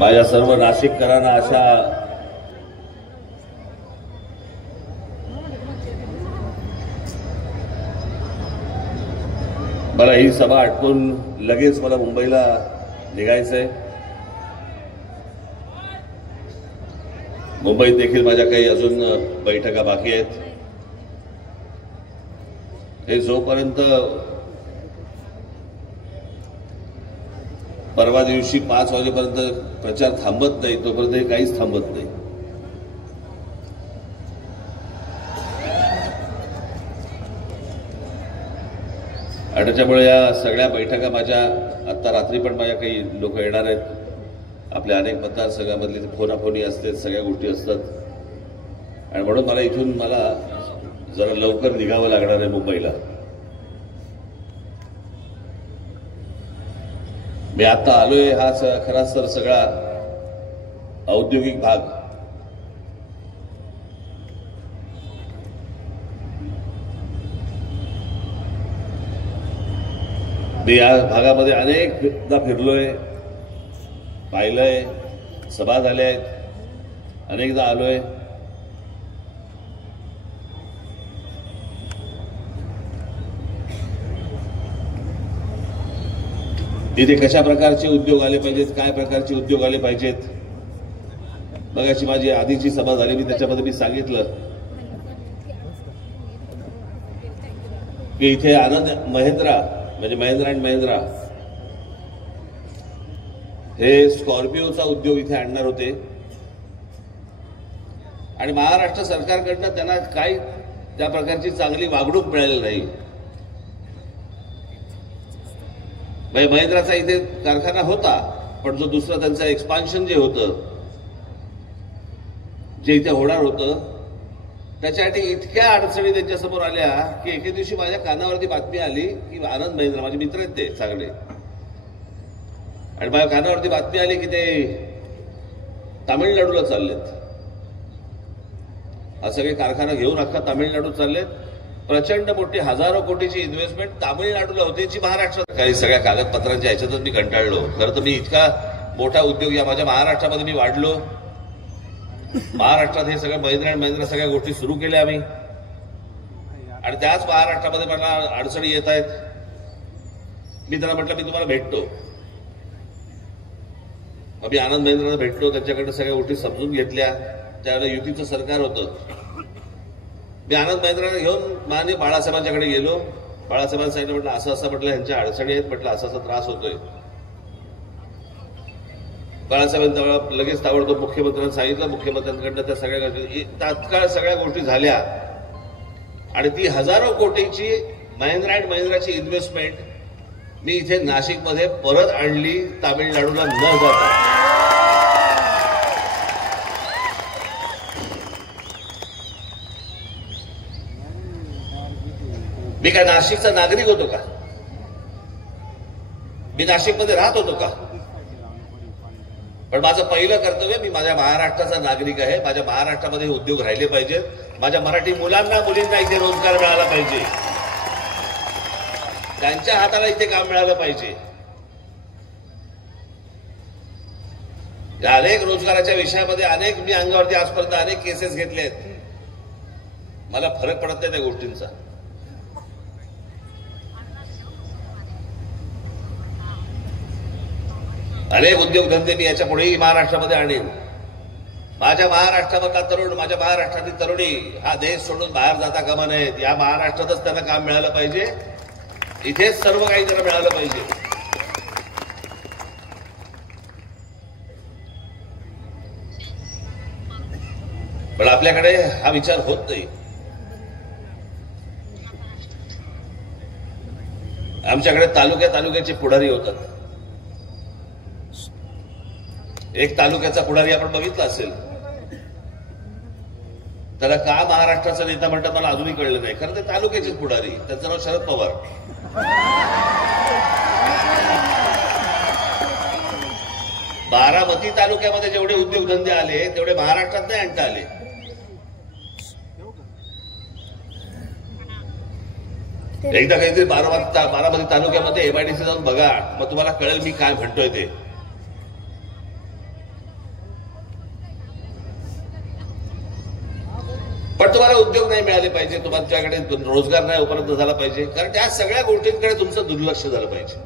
माझ्या सर्व नाशिककरांना अशा मला ही सभा आटपून लगेच मला मुंबईला निघायचंय। मुंबईत देखील माझ्या काही अजून बैठका बाकी आहेत। हे जोपर्यंत परवा दिवशी 5 वाजेपर्यंत प्रचार थांबत नाही तोपर्यंत हे काहीच थांबत नाही। आणि त्याच्यामुळे या सगळ्या बैठका माझ्या आता रात्री पण माझ्या काही लोक येणार आहेत। आपल्या अनेक मतदारसंघामधली फोनाफोनी असते, सगळ्या गोष्टी असतात आणि म्हणून मला इथून जरा लवकर निघावं लागणार आहे मुंबईला। मी आता आलोय हा खरा तर सगळा औद्योगिक भाग। मी या भागामध्ये अनेकदा फिरलोय, पाहिलंय, सभा झाल्या आहेत, अनेकदा आलोय। इथे कशा प्रकारचे उद्योग आले पाहिजेत, काय प्रकारचे उद्योग आले पाहिजेत। मगाशी माझी आधीची सभा झाली, मी त्याच्यामध्ये मी सांगितलं की इथे आनंद महिंद्रा म्हणजे महिंद्रा अँड महिंद्रा हे स्कॉर्पिओचा उद्योग इथे आणणार होते आणि महाराष्ट्र सरकारकडनं त्यांना काही त्या प्रकारची चांगली वागणूक मिळालेली नाही। महिंद्राचा इथे कारखाना होता, पण जो दुसरा त्यांचा एक्सपान्शन जे होतं, जे इथे होणार होतं, त्याच्यासाठी इतक्या अडचणी त्यांच्यासमोर आल्या की एके दिवशी माझ्या कानावरती बातमी आली की आनंद महिंद्रा, माझे मित्र आहेत ते चांगले, आणि माझ्या कानावरती बातमी आली की ते तामिळनाडूला चाललेत। हा सगळे कारखाना घेऊन अख्खा तामिळनाडू चाललेत। प्रचंड मोठी हजारो कोटीची इन्व्हेस्टमेंट तामिळनाडूला होती, जी महाराष्ट्रात काही सगळ्या कागदपत्रांच्या ह्याच्यातच मी कंटाळलो। खरं तर मी इतका मोठा उद्योग या माझ्या महाराष्ट्रामध्ये मी वाढलो। महाराष्ट्रात हे सगळं महिंद्रा अँड महिंद्रा सगळ्या गोष्टी सुरू केल्या आम्ही, आणि त्याच महाराष्ट्रामध्ये मला अडचणी येत आहेत। मी त्यांना म्हटलं मी तुम्हाला भेटतो। मग मी आनंद महिंद्राला भेटलो, त्यांच्याकडे सगळ्या गोष्टी समजून घेतल्या। त्यावेळेला युतीचं सरकार होतं। मी आनंद महिंद्राला घेऊन माननीय बाळासाहेबांच्याकडे गेलो। बाळासाहेबांनी सांगितलं, म्हटलं असं असं, म्हटलं ह्यांच्या अडचणी आहेत, म्हटलं असा असा त्रास होतोय। बाळासाहेबांनी लगेच ताबडतोब मुख्यमंत्र्यांना सांगितलं। मुख्यमंत्र्यांकडनं त्या सगळ्या तात्काळ सगळ्या गोष्टी झाल्या आणि ती हजारो कोटीची महिंद्रा अँड महिंद्राची इन्व्हेस्टमेंट मी इथे नाशिकमध्ये परत आणली, तामिळनाडूला न जाता। मी काय नाशिकचा नागरिक होतो का? मी नाशिकमध्ये राहत होतो का? पण माझं पहिलं कर्तव्य, मी माझ्या महाराष्ट्राचा नागरिक आहे। माझ्या महाराष्ट्रामध्ये उद्योग राहिले पाहिजेत। माझ्या मराठी मुलांना मुलींना इथे रोजगार मिळाला पाहिजे, त्यांच्या हाताला इथे काम मिळालं पाहिजे। या अनेक रोजगाराच्या विषयामध्ये मी अंगावरती आजपर्यंत अनेक केसेस घेतले आहेत। मला फरक पडत नाही त्या गोष्टींचा। अनेक उद्योगधंदे मी याच्या पुढेही महाराष्ट्रामध्ये आणेन। माझ्या महाराष्ट्रामधला तरुण, माझ्या महाराष्ट्रातील तरुणी हा देश सोडून बाहेर जाता कामा नयेत। या महाराष्ट्रातच त्यांना काम मिळालं पाहिजे, इथेच सर्व काही त्यांना मिळालं पाहिजे। पण आपल्याकडे हा विचार होत नाही। आमच्याकडे तालुक्याचे पुढारी होतात। एक तालुक्याचा पुढारी आपण बघितला असेल, त्याला का महाराष्ट्राचा नेता म्हणतात मला अजूनही कळलं नाही। खरं ते तालुक्याचे पुढारी, त्यांचं नाव शरद पवार। बारामती तालुक्यामध्ये जेवढे उद्योगधंदे आले तेवढे महाराष्ट्रात नाही आणता आले। एकदा काहीतरी बारामती तालुक्यामध्ये एमआयडीसी जाऊन बघा, मग तुम्हाला कळेल मी काय म्हणतोय ते। पण तुम्हाला उद्योग नाही मिळाले पाहिजे, तुमच्याकडे रोजगार नाही उपलब्ध झाला पाहिजे, कारण त्या सगळ्या गोष्टींकडे तुमचं दुर्लक्ष झालं पाहिजे.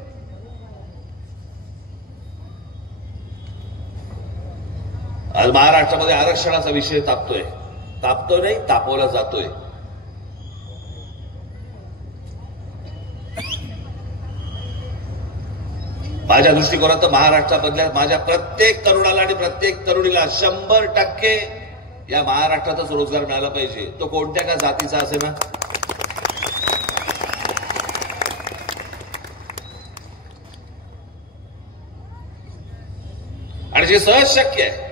आज महाराष्ट्रामध्ये आरक्षणाचा विषय तापतोय नाही, तापवला जातोय. माझ्या दृष्टिकोनात महाराष्ट्रामधल्या माझ्या प्रत्येक तरुणाला आणि प्रत्येक तरुणीला 100% या महाराष्ट्रातच रोजगार मिळाला पाहिजे, तो कोणत्या का जातीचा असे ना. आणि जे सहज शक्य आहे.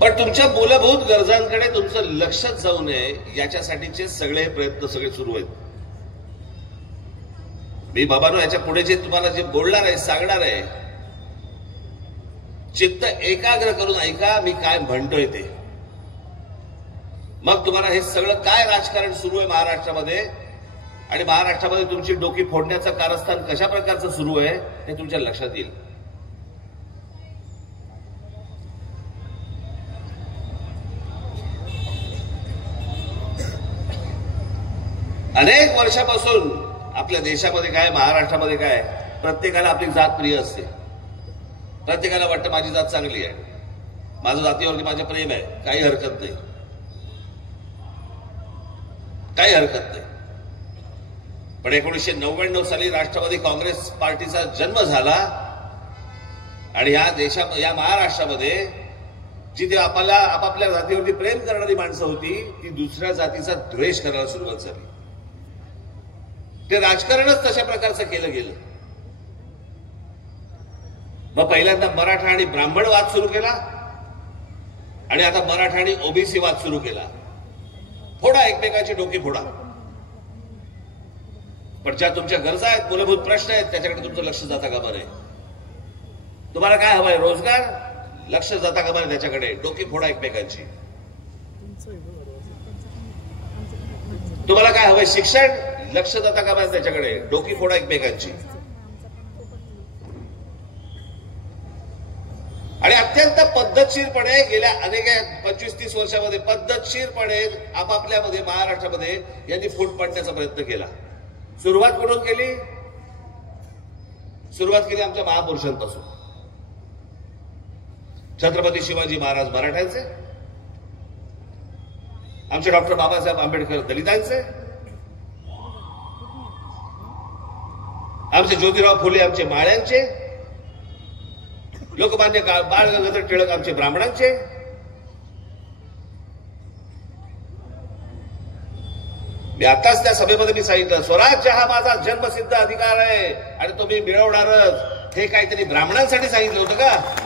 पण तुमच्या मूलभूत गरजांकडे तुमचं लक्षच जाऊ नये याच्यासाठीचे सगळे प्रयत्न सुरू आहेत. मी बाबांनो याच्या पुढे जे तुम्हाला जे बोलणार आहे, सांगणार आहे, चित्त एकाग्र करून ऐका मी काय म्हणतोय ते. मग तुम्हाला हे सगळं काय राजकारण सुरू आहे महाराष्ट्रामध्ये आणि महाराष्ट्रामध्ये तुमची डोकी फोडण्याचं कारस्थान कशा प्रकारचं सुरू आहे हे तुमच्या लक्षात येईल. अनेक वर्षापासून आपल्या देशामध्ये काय, महाराष्ट्रामध्ये काय, प्रत्येकाला आपली जात प्रिय असते. प्रत्येकाला वाटतं माझी जात चांगली आहे, माझं जातीवरती माझं प्रेम आहे, काही हरकत नाही, काही हरकत नाही. पण 1999 साली राष्ट्रवादी काँग्रेस पार्टीचा जन्म झाला आणि या महाराष्ट्रामध्ये जिथे आपापल्या जातीवरती प्रेम करणारी माणसं होती ती दुसऱ्या जातीचा द्वेष करायला सुरुवात झाली. ते राजकारणच तशा प्रकारचं केलं गेलं. मग पहिल्यांदा मराठा आणि ब्राह्मण वाद सुरू केला आणि आता मराठा आणि ओबीसी वाद सुरू केला. फोडा एकमेकाची डोकी फोडा. पण ज्या तुमच्या गरजा आहेत, मूलभूत प्रश्न आहेत, त्याच्याकडे तुमचं लक्ष जाता का बरं? तुम्हाला काय हवंय? रोजगार, लक्ष जाता का बरं त्याच्याकडे? डोकी फोडा एकमेकांची. तुम्हाला काय हवंय? शिक्षण, लक्ष जाता का बरं त्याच्याकडे? डोकी फोडा एकमेकांची. आणि अत्यंत पद्धतशीरपणे गेल्या अनेक 25-30 वर्षामध्ये पद्धतशीरपणे आपापल्यामध्ये महाराष्ट्रामध्ये यांनी फूट पाडण्याचा प्रयत्न केला. सुरुवात कुठून केली? सुरुवात केली आमच्या महापुरुषांपासून. छत्रपती शिवाजी महाराज मराठ्यांचे, आमचे डॉक्टर बाबासाहेब आंबेडकर दलितांचे, आमचे ज्योतिराव फुले आमचे माळ्यांचे, लोकमान्य बाळ गंगाधर टिळक आमचे ब्राह्मणांचे. मी आताच त्या सभेमध्ये मी सांगितलं, स्वराज्य हा माझा जन्मसिद्ध अधिकार आहे आणि तो मी मिळवणारच. हे काहीतरी ब्राह्मणांसाठी सांगितलं होतं का?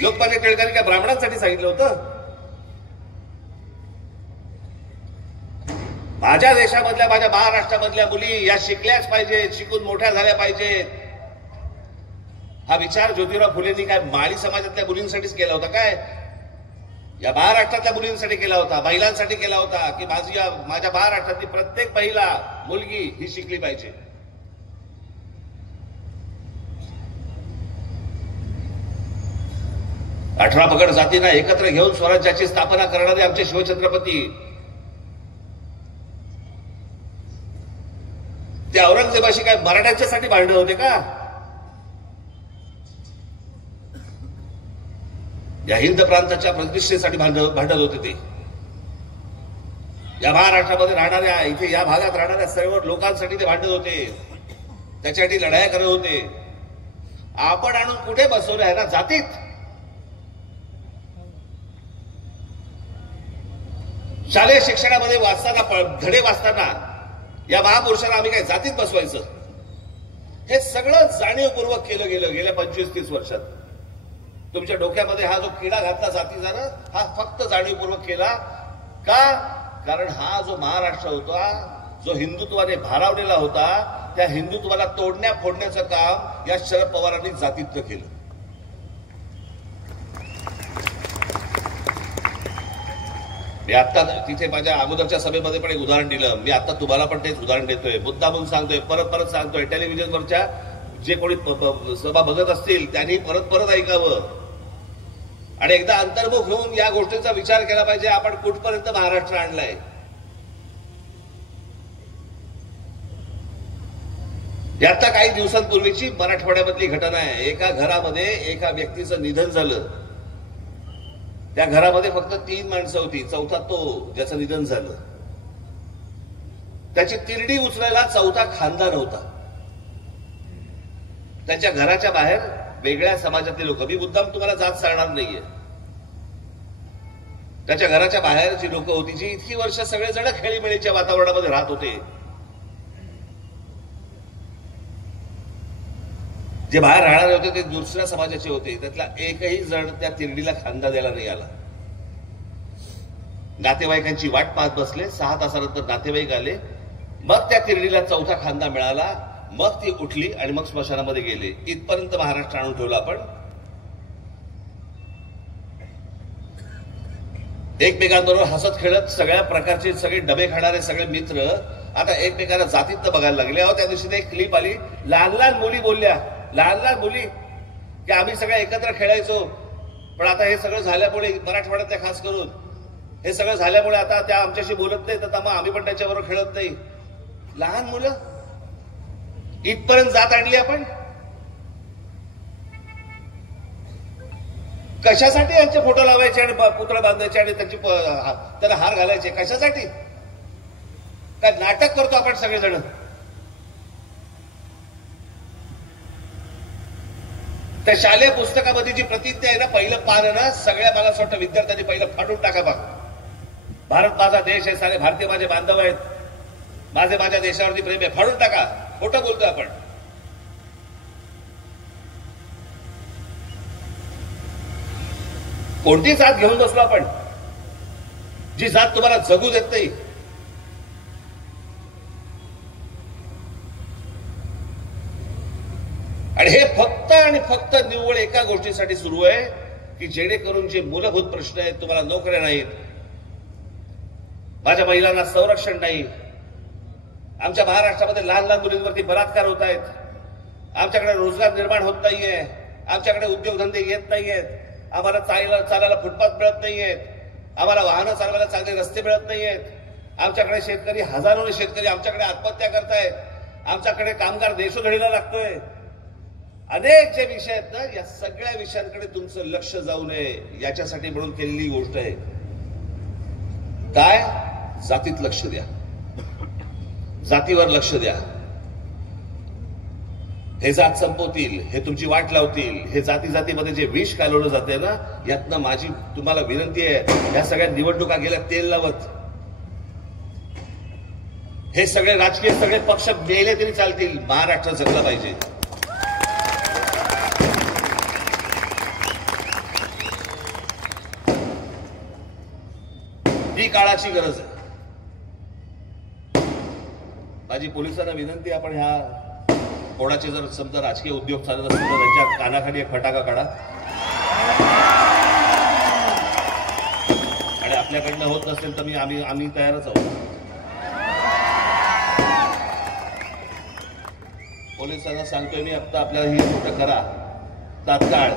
लोकमान्य टिळकांनी काय ब्राह्मणांसाठी सांगितलं होतं? माझ्या देशामधल्या, माझ्या महाराष्ट्रामधल्या मुली या शिकल्याच पाहिजेत, शिकून मोठ्या झाल्या पाहिजेत. हा विचार ज्योतिराव फुलेंनी काय माळी समाजातल्या मुलींसाठीच केला होता काय? या महाराष्ट्रातल्या मुलींसाठी केला होता, महिलांसाठी केला होता की माझ्या महाराष्ट्रातली प्रत्येक महिला, मुलगी ही शिकली पाहिजे. अठरा पगड जातींना एकत्र घेऊन स्वराज्याची स्थापना करणारे आमचे शिवछत्रपती, ते औरंगजेबाशी काय मराठ्यांच्यासाठी भांडण होते का? या हिंद प्रांताच्या प्रतिष्ठेसाठी भांडत होते ते. या महाराष्ट्रामध्ये राहणाऱ्या, इथे या भागात राहणाऱ्या सर्व लोकांसाठी ते भांडत होते, त्याच्यासाठी लढाया करत होते. आपण आणून कुठे बसवलं आहे ना? जातीत. शालेय शिक्षणामध्ये वाचताना, धडे वाचताना या महापुरुषांना आम्ही काय जातीत बसवायचं? हे सगळं जाणीवपूर्वक केलं गेलं गेल्या 25-30 वर्षात. तुमच्या डोक्यामध्ये हा जो किडा घातला जातीचा ना, हा फक्त जाणीवपूर्वक केला का? कारण हा जो महाराष्ट्र होता, जो हिंदुत्वाने भारावलेला होता, त्या हिंदुत्वाला तोडण्या फोडण्याचं काम या शरद पवारांनी जातीतलं केलं. मी आता तिथे माझ्या अगोदरच्या सभेमध्ये पण एक उदाहरण दिलं. मी आता तुम्हाला पण तेच उदाहरण देतोय, मुद्दामून सांगतोय, परत सांगतोय. टेलिव्हिजनवरच्या जे कोणी सभा बघत असतील त्यांनी परत परत ऐकावं आणि एकदा अंतर्मुख होऊन या गोष्टीचा विचार केला पाहिजे. आपण कुठपर्यंत महाराष्ट्र आणलाय. याचा काही दिवसांपूर्वीची मराठवाड्यामधली घटना आहे. एका घरामध्ये एका व्यक्तीचं निधन झालं. त्या घरामध्ये फक्त 3 माणसं होती, चौथा तो ज्याचं निधन झालं. त्याची तिरडी उचलायला चौथा खानदान होता. त्यांच्या घराच्या बाहेर वेगळ्या समाजातले लोक, मी मुद्दाम तुम्हाला जात सांगणार नाहीये, त्याच्या घराच्या बाहेर जी लोक होती जी इतकी वर्ष सगळेजण खेळीमेळीच्या वातावरणामध्ये राहत होते, जे बाहेर राहणारे होते ते दुसऱ्या समाजाचे होते, त्यातला एकही जण त्या तिरडीला खांदा द्यायला नाही आला. नातेवाईकांची वाट पाहत बसले. 6 तासानंतर नातेवाईक आले. मग त्या तिरडीला चौथा खांदा मिळाला. मग ती उठली आणि मग स्मशानामध्ये गेले. इथपर्यंत महाराष्ट्र आणून ठेवला. आपण एकमेकांबरोबर हसत खेळत सगळ्या प्रकारचे सगळे डबे खाणारे सगळे मित्र आता एकमेकांना जातीत बघायला लागले. अहो, त्या दिवशी एक क्लिप आली, लहान लहान मुली बोलल्या, लहान लहान मुली की आम्ही सगळ्या एकत्र खेळायचो, पण आता हे सगळं झाल्यामुळे मराठवाड्यात त्या खास करून हे सगळं झाल्यामुळे आता त्या आमच्याशी बोलत नाहीत, आता मग आम्ही पण त्याच्याबरोबर खेळत नाही. लहान मुलं इथपर्यंत जात आणली आपण. कशासाठी यांचे फोटो लावायचे आणि पुतळा बांधायचे आणि त्यांची त्याला हार घालायचे? कशासाठी? काय नाटक करतो आपण सगळेजण? त्या शालेय पुस्तकामध्ये जी प्रतिज्ञा आहे ना, पहिलं पान आहे ना, सगळ्या मला असं वाटतं विद्यार्थ्यांनी पहिलं फाडून टाका. बघ, भारत माझा देश आहे, सारे भारतीय माझे बांधव आहेत, माझ्या देशावरती प्रेम आहे, फाडून टाका. खोटं बोलतोय आपण. कोणती जात घेऊन बसलो आपण, जी जात तुम्हाला जगू देत नाही? आणि हे फक्त आणि फक्त निव्वळ एका गोष्टीसाठी सुरू आहे की जेणेकरून जे मूलभूत प्रश्न आहेत, तुम्हाला नोकऱ्या नाहीत, माझ्या महिलांना संरक्षण नाही, आमच्या महाराष्ट्रामध्ये लहान लहान मुलींवरती बलात्कार होत आहेत, आमच्याकडे रोजगार निर्माण होत नाहीये, आमच्याकडे उद्योगधंदे येत नाहीयेत, आम्हाला चालायला फुटपाथ मिळत नाहीयेत, आम्हाला वाहनं चालवायला चांगले रस्ते मिळत नाहीयेत, आमच्याकडे शेतकरी हजारोने शेतकरी आमच्याकडे आत्महत्या करतायत, आमच्याकडे कामगार देशोधडीला लागतोय. अनेक जे विषय आहेत ना, या सगळ्या विषयांकडे तुमचं लक्ष जाऊ नये याच्यासाठी म्हणून केलेली गोष्ट आहे. काय? जातीत लक्ष द्या, जातीवर लक्ष द्या. हे जात संपवतील, हे तुमची वाट लावतील, हे जाती जातीमध्ये जे विष कालवलं जाते ना, यातनं माझी तुम्हाला विनंती आहे, या सगळ्या निवडणुका गेल्या तेल लावत. हे सगळे राजकीय सगळे पक्ष मेले तरी चालतील, महाराष्ट्र जगला पाहिजे. ही काळाची गरज आहे. माझी पोलिसांना विनंती, आपण ह्या कोणाचे जर समजा राजकीय उद्योग चालत असतील तर त्यांच्या कानाखाली एक फटाका काढा. आणि आपल्याकडनं होत नसेल तर आम्ही तयारच आहोत. पोलिसांना सांगतोय मी, आता आपल्याला ही गोष्ट करा तात्काळ.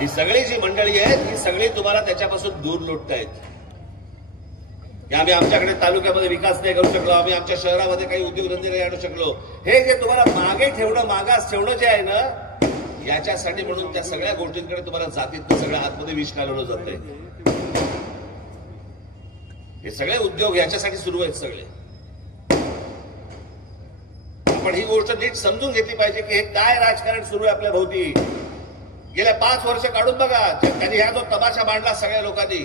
ही सगळी जी मंडळी आहेत, ही सगळी तुम्हाला त्याच्यापासून दूर लोटतायत. आम्ही आमच्याकडे तालुक्यामध्ये विकास नाही करू शकलो, आम्ही आमच्या शहरामध्ये काही उद्योगधंदे नाही आणू शकलो. हे जे तुम्हाला मागे ठेवणं, मागास ठेवणं जे आहे ना, याच्यासाठी म्हणून त्या सगळ्या गोष्टींकडे तुम्हाला जातीत सगळ्या आतमध्ये विष घालवलं जातंय. हे सगळे उद्योग याच्यासाठी सुरू आहेत सगळे. आपण ही गोष्ट नीट समजून घेतली पाहिजे की हे काय राजकारण सुरू आहे आपल्या भोवती. गेल्या 5 वर्ष काढून बघा, त्यांनी ह्या जो तमाशा मांडला सगळ्या लोकांनी.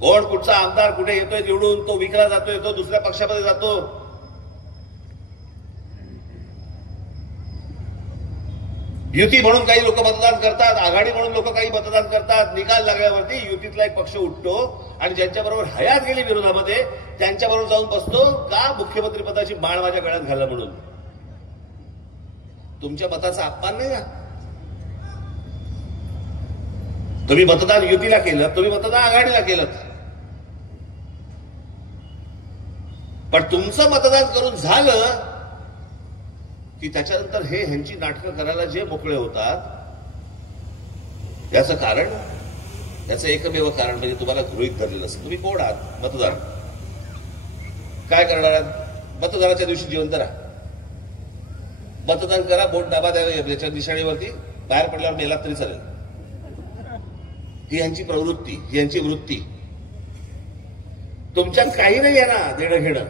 कोण कुठचा आमदार कुठे येतोय निवडून, तो विकला जातोय, तो दुसऱ्या पक्षामध्ये जातो. युती म्हणून काही लोक मतदान करतात, आघाडी म्हणून लोक काही मतदान करतात. निकाल लागल्यावरती युतीतला एक पक्ष उठतो आणि ज्यांच्याबरोबर हयात गेली विरोधामध्ये त्यांच्याबरोबर जाऊन बसतो. का? मुख्यमंत्रीपदाची माळ माझ्या गळ्यात घाला म्हणून. तुमच्या मताचा अपमान नाही ना. तुम्ही मतदान युतीला केलं, तुम्ही मतदान आघाडीला केलं, पण तुमचं मतदान करून झालं की त्याच्यानंतर ह्यांची नाटकं करायला जे मोकळे होतात, याचं कारण, याचं एकमेव कारण म्हणजे तुम्हाला गृहीत धरलेलं असतं. तुम्ही कोण आहात? मतदार. काय करणार आहात? मतदानाच्या दिवशी जिवंत राहा, मतदान करा, बोट दाबा द्यावे याच्या निशाणीवरती, बाहेर पडल्यावर मेलात तरी चालेल. ही यांची प्रवृत्ती, ही यांची वृत्ती. तुमच्यात काही नाही आहे ना देणं घेणं.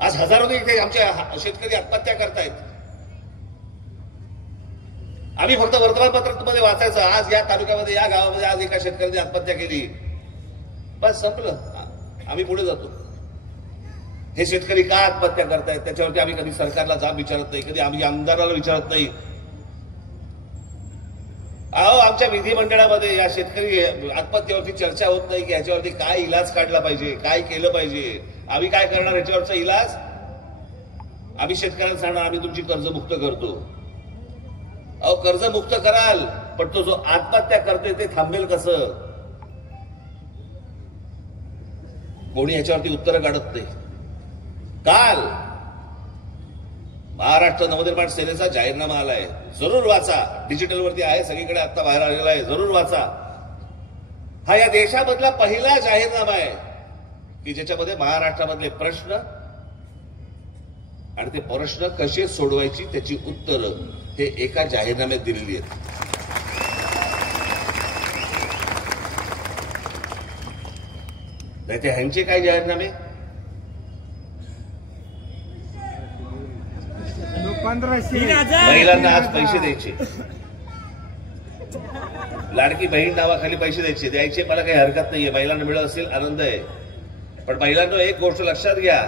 आज हजारोने इथे आमच्या शेतकरी आत्महत्या करतायत. आम्ही फक्त वर्तमानपत्रामध्ये वाचायचं, आज या तालुक्यामध्ये, या गावामध्ये आज एका शेतकऱ्याने आत्महत्या केली, बस संपलं, आम्ही पुढे जातो. हे शेतकरी का आत्महत्या करतायत त्याच्यावरती आम्ही कधी सरकारला जाब विचारत नाही, कधी आम्ही आमदाराला विचारत नाही. अहो, आमच्या विधिमंडळामध्ये या शेतकरी आत्महत्येवरती चर्चा होत नाही की ह्याच्यावरती काय इलाज काढला पाहिजे, काय केलं पाहिजे, आम्ही काय करणार ह्याच्यावरचा इलाज. आम्ही शेतकऱ्यांना सांगणार आम्ही तुमची कर्जमुक्त करतो. अहो, कर्जमुक्त कराल, पण तो जो आत्महत्या करतोय ते थांबेल कसं? कोणी ह्याच्यावरती उत्तरं काढत नाही. काल महाराष्ट्र नवनिर्माण सेनेचा जाहीरनामा आलाय, जरूर वाचा. डिजिटलवरती आहे, सगळीकडे आता बाहेर आलेला आहे, जरूर वाचा. हा या देशामधला पहिला जाहीरनामा आहे की ज्याच्यामध्ये महाराष्ट्रामधले प्रश्न आणि ते प्रश्न कसे सोडवायची त्याची उत्तरं हे एका जाहीरनाम्यात दिलेली आहेत. नाही ते ह्यांचे काय जाहीरनामे? महिलांना आज पैसे द्यायचे, लाडकी बहीण नावाखाली पैसे द्यायचे मला काही हरकत नाहीये, महिलांना मिळत असेल आनंद आहे. पण महिलांना एक गोष्ट लक्षात घ्या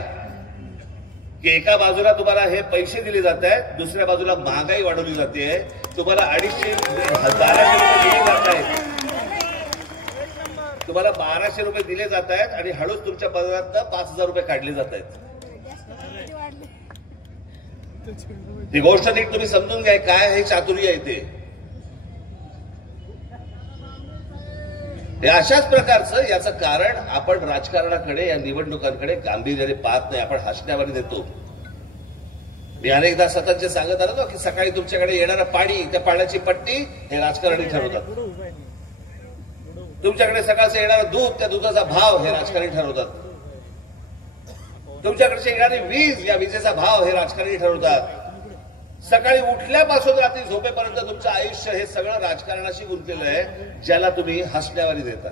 की एका बाजूला तुम्हाला हे पैसे दिले जात आहेत, दुसऱ्या बाजूला महागाई वाढवली जाते. तुम्हाला 1200 रुपये दिले जात आहेत, तुम्हाला 1200 रुपये दिले जात आहेत आणि हळूच तुमच्या पगारातनं 5000 रुपये काढले जात आहेत. ही गोष्ट नीट तुम्ही समजून घ्या, काय हे चातुर्य आहे ते. हे अशाच प्रकारचं याचं कारण आपण राजकारणाकडे, या निवडणुकांकडे गांभीर्याने पाहत नाही, आपण हसण्यावारी देतो. मी अनेकदा सतत जे सांगत आलो ना की सकाळी तुमच्याकडे येणारं पाणी, त्या पाण्याची पट्टी हे राजकारणी ठरवतात. तुमच्याकडे सकाळचं येणारं दूध, त्या दुधाचा भाव हे राजकारणी ठरवतात. तुमच्याकडचे येणारी वीज, या विजेचा भाव हे राजकारणी ठरवतात. सकाळी उठल्यापासून रात्री झोपेपर्यंत तुमचं आयुष्य हे सगळं राजकारणाशी गुंतलेलं आहे, ज्याला तुम्ही हसण्यावारी देता.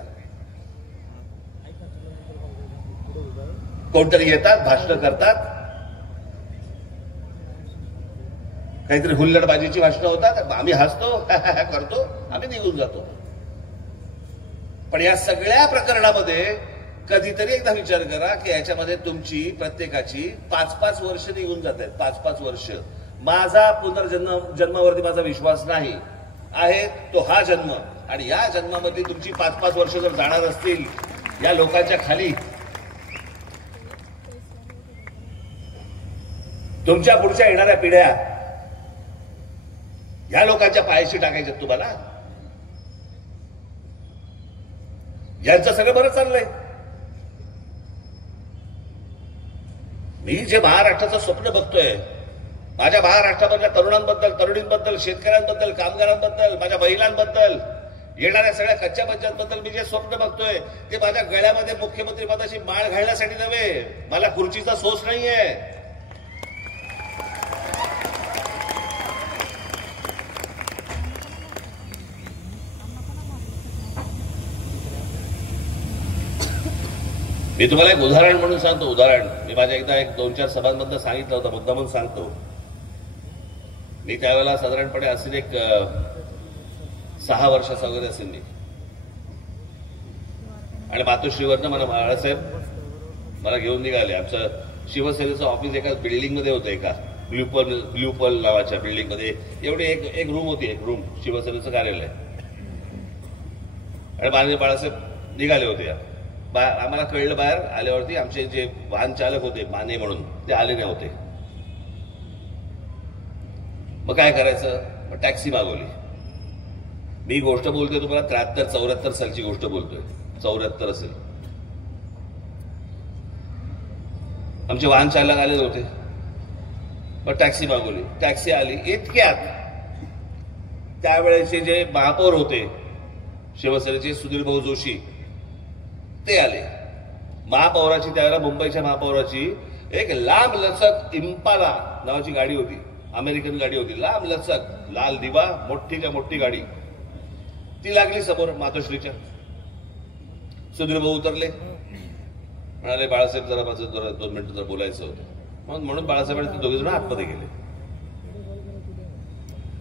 कोणतरी येतात, भाषणं करतात, काहीतरी हुल्लडबाजीची भाषणं होतात, आम्ही हसतो, करतो, आम्ही निघून जातो. पण या सगळ्या प्रकरणामध्ये कधीतरी एकदा विचार करा की याच्यामध्ये तुमची प्रत्येकाची 5-5 वर्ष निघून जात आहेत. 5-5 वर्ष. माझा पुनर्जन्मावरती माझा विश्वास नाही आहे, तो हा जन्म, आणि या जन्मामध्ये तुमची 5-5 वर्ष जर जाणार असतील या लोकांच्या खाली, तुमच्या पुढच्या येणाऱ्या पिढ्या या लोकांच्या पायाशी टाकायच्यात तुम्हाला. यांचं सगळं बरं चाललंय. मी जे महाराष्ट्राचं स्वप्न बघतोय, माझ्या महाराष्ट्रामधल्या तरुणांबद्दल, तरुणींबद्दल, शेतकऱ्यांबद्दल, कामगारांबद्दल, माझ्या महिलांबद्दल, येणाऱ्या सगळ्या कच्च्या पंचांबद्दल मी जे स्वप्न बघतोय ते माझ्या गळ्यामध्ये मुख्यमंत्री पदाची माळ घालण्यासाठी नव्हे. मला खुर्चीचा सोस नाहीये. मी तुम्हाला एक उदाहरण म्हणून सांगतो. उदाहरण मी माझ्या एकदा 1-2-4 सभांमधनं सांगितलं होतं, मुद्दा म्हणून सांगतो. मी त्यावेळेला साधारणपणे असेल एक 6 वर्षाचा वगैरे असेल मी, आणि मातोश्रीवरनं मला बाळासाहेब मला घेऊन निघाले. आमचं शिवसेनेचं ऑफिस एका बिल्डिंगमध्ये होतं, एका ब्ल्यू पर्ल नावाच्या बिल्डिंगमध्ये. एवढी एक रूम होती, एक रूम, शिवसेनेचं कार्यालय. आणि माननीय बाळासाहेब निघाले होते. आम्हाला कळलं बाहेर आल्यावरती आमचे जे वाहन चालक होते माने म्हणून, ते आले नव्हते. मग काय करायचं? मग टॅक्सी मागवली. मी गोष्ट बोलतोय तुम्हाला 73-74 सालची गोष्ट बोलतोय, 74 असेल. आमचे वाहन चालक आले होते, मग टॅक्सी मागवली, टॅक्सी आली. इतक्यात त्यावेळेचे जे महापौर होते शिवसेनेचे सुधीरभाऊ जोशी ते आले. महापौराची त्यावेळेला मुंबईच्या महापौराची एक लांब लचक इम्पाला नावाची गाडी होती, अमेरिकन गाडी होती, लांब लचक लाल दिवा मोठीच्या मोठी गाडी. ती लागली समोर मातोश्रीच्या. सुधीरभाऊ उतरले, म्हणाले बाळासाहेब जरा माझं जरा 2 मिनिटं जर बोलायचं होतं. म्हणून बाळासाहेब ते दोघे जण आतमध्ये गेले.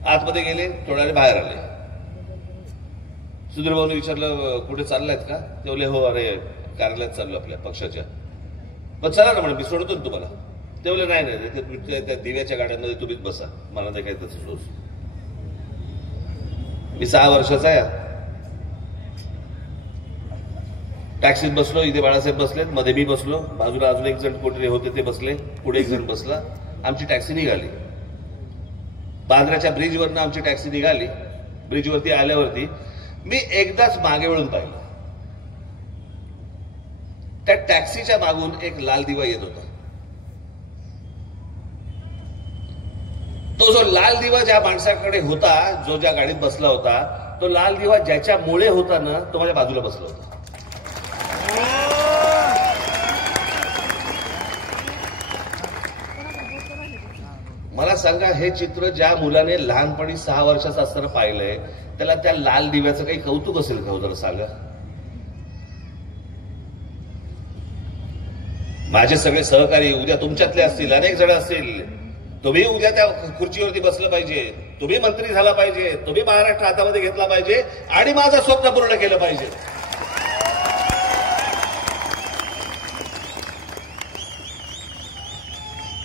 आतमध्ये गेले, थोड्या बाहेर आले. सुधीरभाऊने विचारलं कुठे चाललायत का? ते बोलले हो, अरे कार्यालयात चाललो आपल्या पक्षाच्या. मग चला ना म्हणे, मी सोडतो ना तुम्हाला. ते बोलले नाही नाही, त्या दिव्याच्या गाड्यांमध्ये तुम्हीच बसा, मला नाही काय तसं सोस. मी 6 वर्षाचा आहे. टॅक्सीत बसलो, इथे बाळासाहेब बसलेत, मध्ये मी बसलो, बाजूला अजून एक जण कोठे होते ते बसले, पुढे एक जण बसला. आमची टॅक्सी निघाली. बांद्राच्या ब्रिजवरनं आमची टॅक्सी निघाली. ब्रिजवरती आल्यावरती मी एकदाच मागे वळून पाहिलं. त्या टॅक्सीच्या मागून एक लाल दिवा येत होता. तो जो लाल दिवा ज्या माणसाकडे होता, जो ज्या गाडीत बसला होता, तो लाल दिवा ज्याच्यामुळे होता ना, तो माझ्या बाजूला बसला होता. मला सांगा, हे चित्र ज्या मुलाने लहानपणी 6 वर्षाचा असताना पाहिलंय, त्याला त्या लाल दिव्याचं काही कौतुक असेल का? जरा सांगा. माझे सगळे सहकारी उद्या तुमच्यातले असतील, अनेक जण असतील. तुम्ही उद्या त्या खुर्चीवरती बसलं पाहिजे, तुम्ही मंत्री झाला पाहिजे, तुम्ही महाराष्ट्र हातामध्ये घेतला पाहिजे आणि माझं स्वप्न पूर्ण केलं पाहिजे.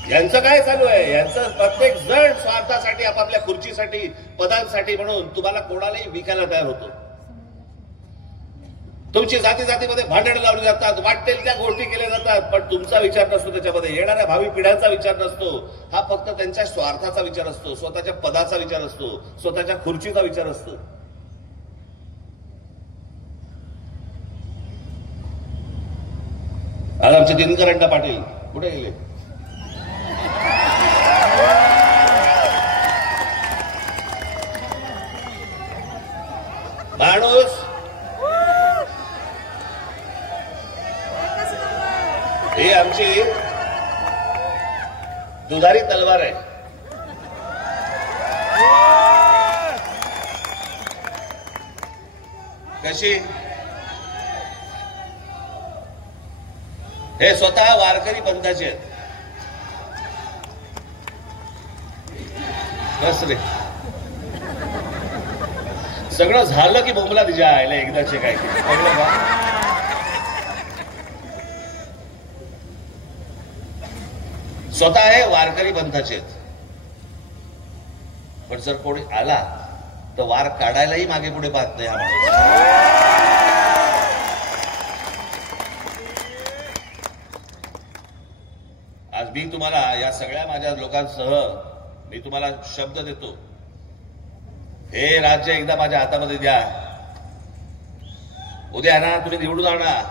यांचं काय चालू आहे? यांचं प्रत्येक जण स्वार्थासाठी, आपापल्या खुर्चीसाठी, पदांसाठी म्हणून तुम्हाला कोणालाही विकायला तयार होतो. तुमची जातीमध्ये भांडण लावली जातात, वाटेल त्या गोष्टी केल्या जातात, पण तुमचा विचार नसतो त्याच्यामध्ये, येणाऱ्या भावी पिढ्यांचा विचार नसतो. हा फक्त त्यांच्या स्वार्थाचा विचार असतो, स्वतःच्या पदाचा विचार असतो, स्वतःच्या खुर्चीचा विचार असतो. आज आमचे दिनकर अण्णा पाटील कुठे गेले? माणूस ही आमची दुधारी तलवार आहे. कशी? हे स्वतः वारकरी पंथाचे आहेत. बस रे, सगळं झालं की बोंबला तिच्या आयला एकदाचे काय स्वतः आहे वारकरी पंथाचे. पण जर कोणी आला तर वार काढायलाही मागे पुढे पाहत नाही. आज मी तुम्हाला या सगळ्या माझ्या लोकांसह मी तुम्हाला शब्द देतो, हे राज्य एकदा माझ्या हातामध्ये द्या. उद्या ना तुम्ही निवडून आणा.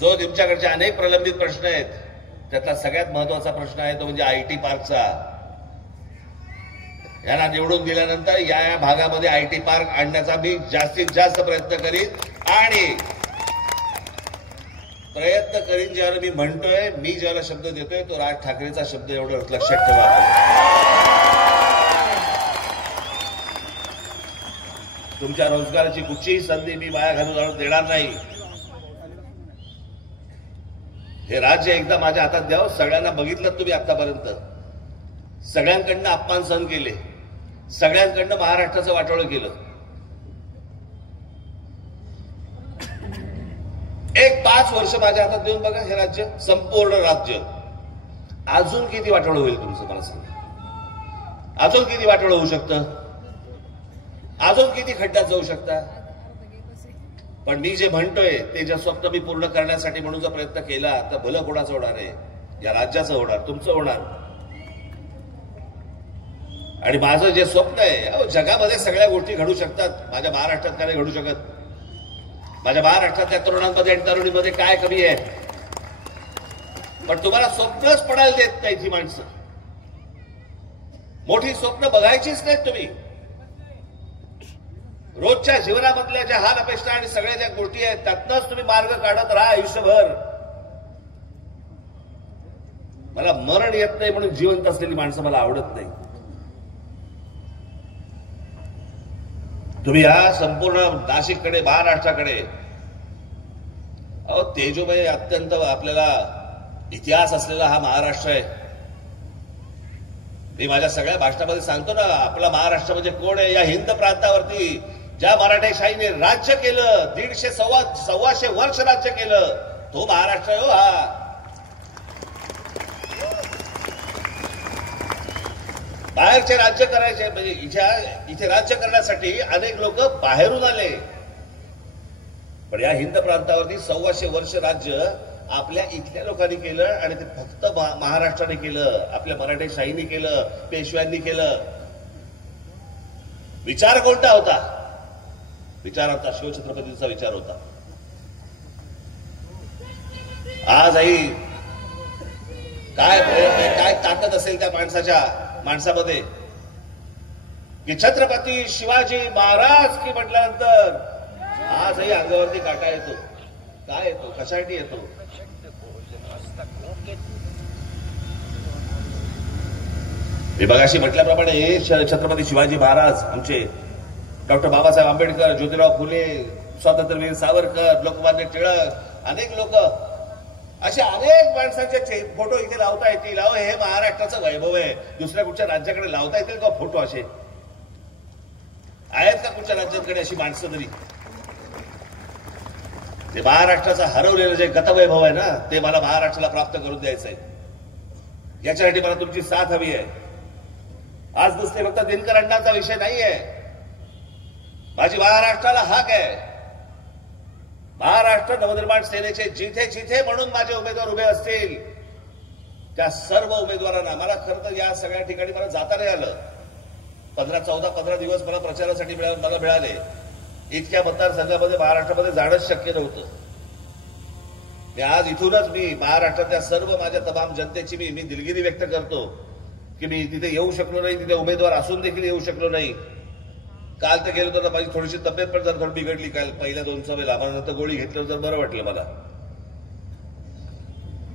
जो तुमच्याकडचे अनेक प्रलंबित प्रश्न आहेत, त्यातला सगळ्यात महत्वाचा प्रश्न आहे तो म्हणजे आयटी पार्कचा. यांना निवडून दिल्यानंतर या भागामध्ये आयटी पार्क आणण्याचा मी जास्तीत जास्त प्रयत्न करीन. आणि प्रयत्न करीन ज्यावेळेला मी म्हणतोय, मी ज्यावेळेला शब्द देतोय तो राज ठाकरेचा शब्द, एवढं लक्षात ठेवा. तुमच्या रोजगाराची कुठचीही संधी मी वाया घालून देणार नाही. हे राज्य एकदा माझ्या हातात द्यावं. सगळ्यांना बघितलं तुम्ही आतापर्यंत, सगळ्यांकडनं अपमान सहन केले, सगळ्यांकडनं महाराष्ट्राचं वाटोळं केलं. एक 5 वर्ष माझ्या हातात देऊन बघा हे राज्य, संपूर्ण राज्य. अजून किती वाटोळं होईल तुमचं मला सांगा. अजून किती वाटोळं होऊ शकतं, अजून किती खड्ड्यात जाऊ शकता. पण मी जे म्हणतोय ते जे स्वप्न मी पूर्ण करण्यासाठी म्हणून जर प्रयत्न केला तर भलं कोणाचं होणार आहे? या राज्याचं होणार, तुमचं होणार. आणि माझं जे स्वप्न आहे, जगामध्ये सगळ्या गोष्टी घडू शकतात, माझ्या महाराष्ट्रात काय नाही घडू शकत? माझ्या महाराष्ट्रातल्या तरुणांमध्ये आणि तरुणीमध्ये काय कमी आहे? पण तुम्हाला स्वप्नच पडायला देत नाही ती माणसं. मोठी स्वप्न बघायचीच नाहीत तुम्ही. रोजच्या जीवनामधल्या ज्या हाल अपेक्षा आणि सगळ्या ज्या गोष्टी आहेत त्यातनंच तुम्ही मार्ग काढत राहा आयुष्यभर. मला मरण येत नाही म्हणून जिवंत असलेली माणसं मला आवडत नाही. तुम्ही या संपूर्ण नाशिककडे, महाराष्ट्राकडे तेजोमय अत्यंत आपल्याला इतिहास असलेला हा महाराष्ट्र आहे. मी माझ्या सगळ्या भाषणामध्ये सांगतो ना, आपला महाराष्ट्र म्हणजे कोण आहे? या हिंद प्रांतावरती ज्या मराठेशाहीने राज्य केलं, 150-125 वर्ष राज्य केलं, तो महाराष्ट्र आहे हो हा. बाहेरचे राज्य करायचे म्हणजे इथे राज्य करण्यासाठी अनेक लोक बाहेरून आले, पण या हिंद प्रांतावरती 125 वर्ष राज्य आपल्या इथल्या लोकांनी केलं आणि ते फक्त महाराष्ट्राने केलं, आपल्या मराठेशाहीने केलं, पेशव्यांनी केलं. विचार कोणता होता? विचार होता शिवछत्रपतींचा विचार होता. आज आई काय प्रयत्न, काय ताकद असेल त्या माणसामध्ये की छत्रपती शिवाजी महाराज की म्हटल्यानंतर आजही अंगावरती काटा येतो. काय येतो? कशासाठी येतो? मी मगाशी म्हटल्याप्रमाणे छत्रपती शिवाजी महाराज, आमचे डॉक्टर बाबासाहेब आंबेडकर, ज्योतिराव फुले, स्वातंत्र्यवीर सावरकर, लोकमान्य टिळक, अनेक लोक, अशा अनेक माणसांचे फोटो इथे लावता येतील. हे महाराष्ट्राचं वैभव आहे. दुसऱ्या कुठच्या राज्याकडे लावता येतील का फोटो? असे आहेत का कुठच्या राज्यांकडे अशी माणसं? तरी ते महाराष्ट्राचं हरवलेलं जे गतवैभव आहे ना, ते मला महाराष्ट्राला प्राप्त करून द्यायचंय. याच्यासाठी मला तुमची साथ हवी आहे. आज नुसते फक्त दिनकर अण्णांचा विषय नाहीये. माझी महाराष्ट्राला हाक आहे. महाराष्ट्र नवनिर्माण सेनेचे जिथे जिथे म्हणून माझे उमेदवार उभे असतील त्या सर्व उमेदवारांना, मला खरं तर या सगळ्या ठिकाणी मला जाता नाही आलं. 15 दिवस मला प्रचारासाठी मला मिळाले. इतक्या मतदारसंघामध्ये महाराष्ट्रामध्ये जाणंच शक्य नव्हतं. आज इथूनच मी महाराष्ट्रातल्या सर्व माझ्या तमाम जनतेची मी दिलगिरी व्यक्त करतो की मी तिथे येऊ शकलो नाही, तिथे उमेदवार असून देखील येऊ शकलो नाही. काल तर गेलो तर माझी थोडीशी तब्येत पण जर थोडी बिघडली काल पहिल्या 2 सभेला. मला नंतर गोळी घेतल्यावर जर बरं वाटलं मला.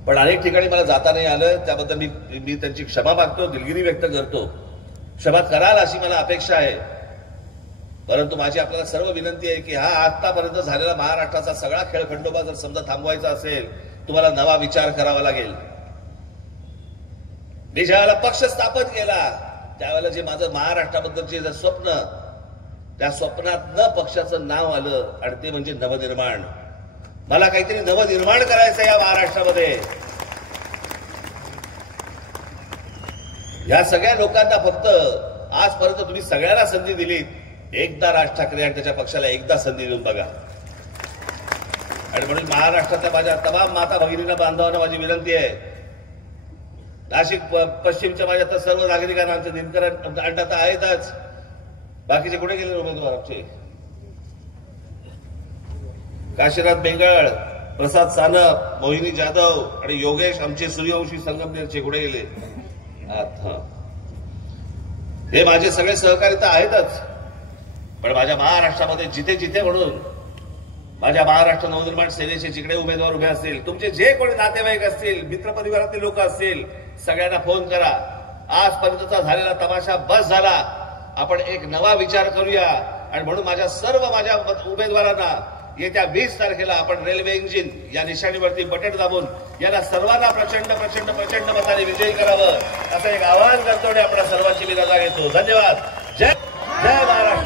पण अनेक ठिकाणी मला जाता नाही आलं. त्याबद्दल मी त्यांची क्षमा मागतो, दिलगिरी व्यक्त करतो. क्षमा कराल अशी मला अपेक्षा आहे. परंतु माझी आपल्याला सर्व विनंती आहे की हा आतापर्यंत झालेला महाराष्ट्राचा सगळा खेळखंडोबा जर समजा थांबवायचा असेल, तुम्हाला नवा विचार करावा लागेल. मी ज्यावेळेला पक्ष स्थापन केला त्यावेळेला जे माझं महाराष्ट्राबद्दलचे जे स्वप्न, त्या स्वप्नात न पक्षाचं नाव आलं आणि ते म्हणजे नवनिर्माण. मला काहीतरी नवनिर्माण करायचं या महाराष्ट्रामध्ये. या सगळ्या लोकांना फक्त आजपर्यंत तुम्ही सगळ्यांना संधी दिलीत. एकदा राज ठाकरे आणि त्याच्या पक्षाला एकदा संधी देऊन बघा. आणि म्हणून महाराष्ट्रातल्या माझ्या तमाम माता भगिनींना, बांधवांना माझी विनंती आहे, नाशिक पश्चिमच्या माझ्या तर सर्व नागरिकांना, आमचे दिनकर अण्णा तर आहेतच, बाकीचे कुठे गेले उमेदवार आमचे? काशीनाथ बेंगळ, प्रसाद सानप, मोहिनी जाधव आणि योगेश आमचे सूर्यवंशी संगमनेरचे कुठे गेले? हे माझे सगळे सहकारी तर आहेतच, पण माझ्या महाराष्ट्रामध्ये जिथे जिथे म्हणून माझ्या महाराष्ट्र नवनिर्माण सेनेचे जिकडे उमेदवार उभे असतील, तुमचे जे कोणी नातेवाईक असतील, मित्रपरिवारातील लोक असतील, सगळ्यांना फोन करा. आजपर्यंतचा झालेला तमाशा बस झाला. आपण एक नवा विचार करूया. आणि म्हणून माझ्या उमेदवारांना येत्या 20 तारखेला आपण रेल्वे इंजिन या निशाणीवरती बटन दाबून यांना सर्वांना प्रचंड प्रचंड प्रचंड मताने विजयी करावं असं एक आवाहन करतो आणि आपल्या सर्वांची मी रजा घेतो. धन्यवाद. जय महाराष्ट्र.